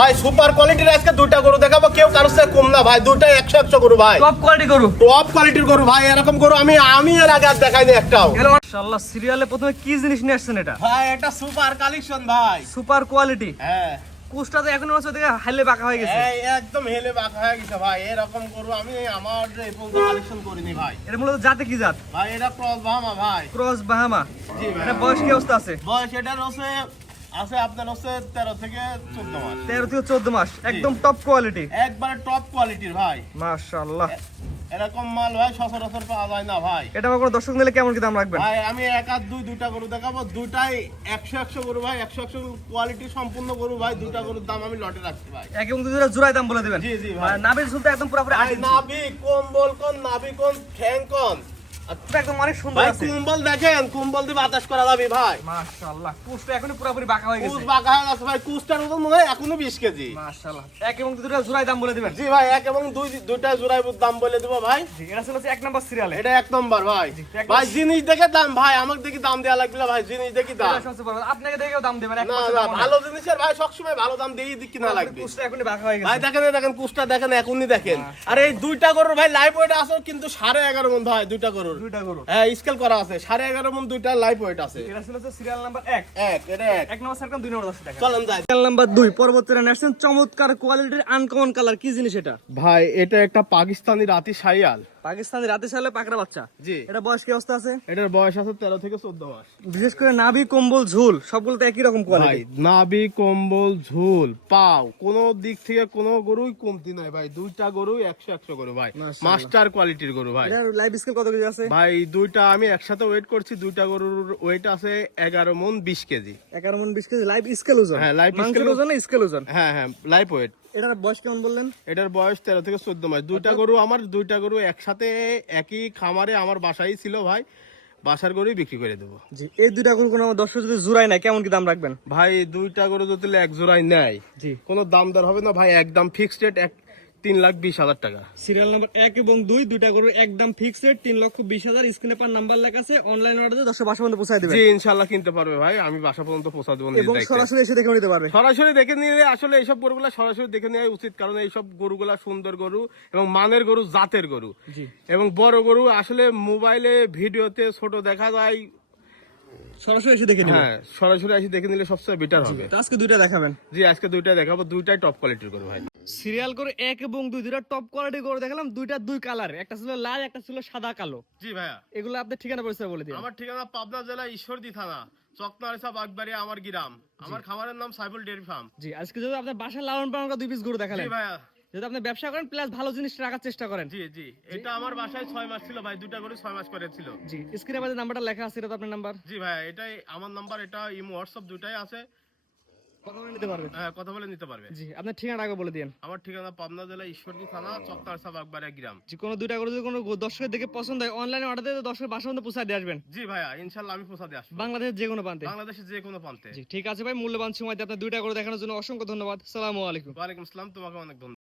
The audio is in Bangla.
ভাই সুপার কোয়ালিটির আজকে দুইটা গরু দেখাবো, কেউ কারোর থেকে কম না ভাই, দুইটাই 100 গরু ভাই, টপ কোয়ালিটি গরু, টপ কোয়ালিটির গরু ভাই। এরকম গরু আমি এর আগে আর দেখাইনি একটাও। মাশাআল্লাহ। সিরিয়ালে প্রথমে কি জিনিস নিয়ে আসছেন এটা? ভাই এটা সুপার কালেকশন ভাই, সুপার কোয়ালিটি। হ্যাঁ কুচটা তো এখন হচ্ছে দেখে হাইলে বাঁকা হয়ে গেছে। এই একদম হেলে বাঁকা হয়ে গেছে ভাই। এরকম গরু আমি আমার এই পর্যন্ত কালেকশন করিনি ভাই। এর মূলত জাতে কি জাত? ভাই এটা ক্রস বাহামা ভাই। ক্রস বাহামা। জি ভাই। এটা বয়স কি অবস্থা আছে? বয়স এটার আছে আপনার 13 থেকে 14 মাস। 13 থেকে 14 মাস, একদম টপ কোয়ালিটি, একবারে টপ কোয়ালিটির ভাই। মাশাআল্লাহ। এরকম মাল ভাই সচরাচর পাওয়া যায় না ভাই। এটা আমার কোনো দর্শক নিলে কেমন কি দাম রাখবেন? ভাই আমি এক আর দুইটা গরু দেখাবো, দুটাই 100 গরু ভাই, 100 কোয়ালিটি সম্পূর্ণ গরু ভাই। দুইটা গরুর দাম আমি লটে রাখছি ভাই। এক এবং দুইটা জোড়ায় দাম বলে দিবেন। জি জি ভাই। নাভির ঝুলটা একদম পুরোপুরি ভাই নাভি কম্বল কোন নাভি কোন ঠ্যাং কোন একদম অনেক সুন্দর ভাই। আছে। কম্বল দেখেন, কম্বল দিয়ে বাতাস করা যাবে ভাই। মাশাআল্লাহ। কুচটা এখনই পুরোপুরি বাঁকা হয়ে কুচ গেছে। বাঁকা হয়ে গেছে ভাই, কুচটার ওজন মনে হয় এখনো 20 কেজি। মাশাআল্লাহ। এক এবং দুইটা জোড়ায় দাম বলে দিবেন। জি ভাই, এক এবং দুইটা জোড়ায় দাম বলে দেবো ভাই। জি, এটা ছিল এক নাম্বার সিরিয়ালে। এটা 1 নম্বর ভাই। এক ভাই জিনিস দেখে দাম ভাই, আমাকে দেখি দাম দেয়া লাগবে না ভাই, জিনিস দেখি দাম। এটা সবচেয়ে বড়। আপনাকে দেখেও দাম দেবেন। না না, ভালো জিনিসের ভাই সবসময় ভালো দাম দিয়ে দিক কিনা লাগবে। কুচটা এখনই বাঁকা হয়ে ভাই গেছে। দেখেন কুচটা দেখেন, এখনই দেখেন। আর এই দুইটা গরুর ভাই লাইভ ওয়েট আছে কিন্তু 11.5 মণ ভাই, দুইটা গরুর। দুইটা গরু। হ্যাঁ স্কেল করা আছে, 11.5 মণ দুইটা লাইভ ওয়েট আছে। এটা ছিল সিরিয়াল নাম্বার 1। এটা এক নম্বর সার্কাম, 2 নম্বর 10 টাকা। চলেন যাই। সিরিয়াল নাম্বার 2 পরবর্তীতে নেছেন চমৎকার কোয়ালিটির আনকমন কালার। কি জিনিস এটা? ভাই এটা একটা পাকিস্তানি রাতি শাইয়াল। পাকিস্তানি রাতে সালে পাকড়া বাচ্চা। জি। এটা বয়স কি অবস্থা আছে? এটার বয়স আছে 13 থেকে 14 মাস। বিশেষ করে নাভি কম্বল ঝুল সবগুলো তো একই রকম ভাই কোয়ালিটি। নাভি কম্বল ঝুল পাও কোন দিক থেকে কোনো গরুই কমতি নাই ভাই। দুইটা গরুই 100 গরু ভাই, মাশাআল্লাহ। মাস্টার কোয়ালিটির গরু ভাই। এটা লাইভ স্কেল কত কেজি আছে? ভাই দুইটা আমি একসাথে ওয়েট করছি, দুইটা গরুর ওয়েট আছে 11 মণ 20 কেজি। 11 মণ 20 কেজি লাইভ স্কেল ওজন। হ্যাঁ, live মাংসের scale ওজন না স্কেল ওজন? হ্যাঁ লাইভ ওয়েট। এটার বয়স কেমন বললেন? এটার বয়স 13 থেকে 14 মাস। দুইটা গরু একসাথে একই খামারে আমার বাসায় ছিল ভাই, বাসার গরুই বিক্রি করে দেবো। জি। এই দুইটা গরু কোনো আমার দর্শক যদি জোড়ায় না কেমন কি দাম রাখবেন? ভাই দুইটা গরু যদি এক জোড়ায় নেয়, জি। কোনো দাম দর হবে না ভাই, একদম ফিক্সড রেট 3,20,000 টাকা। সিরিয়াল নাম্বার 1 এবং 2 দুইটা গরুর একদম ফিক্সড 3,20,000। স্ক্রিনে পার নাম্বার লেখা আছে। অনলাইন অর্ডারে 10 বাসা পর্যন্ত পৌঁছায় দিবেন। জি ইনশাআল্লাহ কিনতে পারবে ভাই, আমি বাসা পর্যন্ত পৌঁছা দেবো নিজে এবং দায়িত্বে। সরাসরি এসে দেখে নিতে পারবে। সরাসরি দেখে নিলে আসলে এইসব গরুগুলা সরাসরি দেখে নেওয়া উচিত, কারণ এইসব গরুগুলা সুন্দর গরু এবং মানের গরু, জাতের গরু। জি। এবং বড় গরু আসলে মোবাইলে ভিডিওতে ছোট দেখা যায়, সরাসরি এসে দেখে নিবেন। হ্যাঁ সরাসরি এসে দেখে নিলে সবচেয়ে বেটার হবে। তো আজকে দুইটা দেখাবেন। জি আজকে দুইটা দেখাবো, দুইটাই টপ কোয়ালিটির গরু ভাই। সিরিয়াল করে 1 এবং 2 দুইটা টপ কোয়ালিটি গরু দেখালাম। দুইটা দুই কালার, একটা ছিল লাল একটা ছিল সাদা কালো। জি ভাইয়া, এগুলো আপনার ঠিকানা পরিচয় বলে দিন। আমার ঠিকানা পাবনা জেলা ঈশ্বরদী থানা, চকনারিসা বাগবাড়িয়া আমার গ্রাম। আমার খামারের নাম সাইফুল ডেয়ারি ফার্ম। জি। আজকে যদি আপনার বাসায় লালন পালন করা 2 পিস গরু দেখালেন, জি ভাইয়া। যদি আপনি ব্যবসা করেন প্লাস ভালো জিনিস রাখার চেষ্টা করেন। জি জি, এটা আমার বাসায় 6 মাস ছিল ভাই, দুইটা গরু 6 মাস করে ছিল। জি। স্ক্রিনে বাজে নাম্বারটা লেখা আছে, এটা তো আপনার নাম্বার। জি ভাইয়া, এটাই আমার নাম্বার, এটা ইমো হোয়াটসঅ্যাপ দুটাই আছে। কথা বলে নিতে পারবে। হ্যাঁ কথা বলে নিতে পারবে। জি। আপনার ঠিকানা আগে বলে দিন। আমার ঠিকানা পাবনা জেলা ঈশ্বরদী থানা, চকনারিসা বাগবাড়িয়া গ্রাম। যে কোনো দুইটা গরু যদি কোনো দর্শকের দেখে পছন্দ হয় অনলাইনে অর্ডার দিয়ে দর্শকের বাসা পর্যন্ত পৌঁছায় দিয়ে আসবেন। জি ভাইয়া ইনশাআল্লাহ আমি পৌঁছা দিয়ে আসবো বাংলাদেশের যে কোনো প্রান্তে। বাংলাদেশের যে কোনো প্রান্তে। জি ঠিক আছে ভাই, মূল্যবান সময় দিয়ে আপনার দুইটা গরু দেখানোর জন্য অসংখ্য ধন্যবাদ। আসসালামু আলাইকুম। ওয়ালাইকুম আসসালাম, তোমাকে অনেক ধন্যবাদ।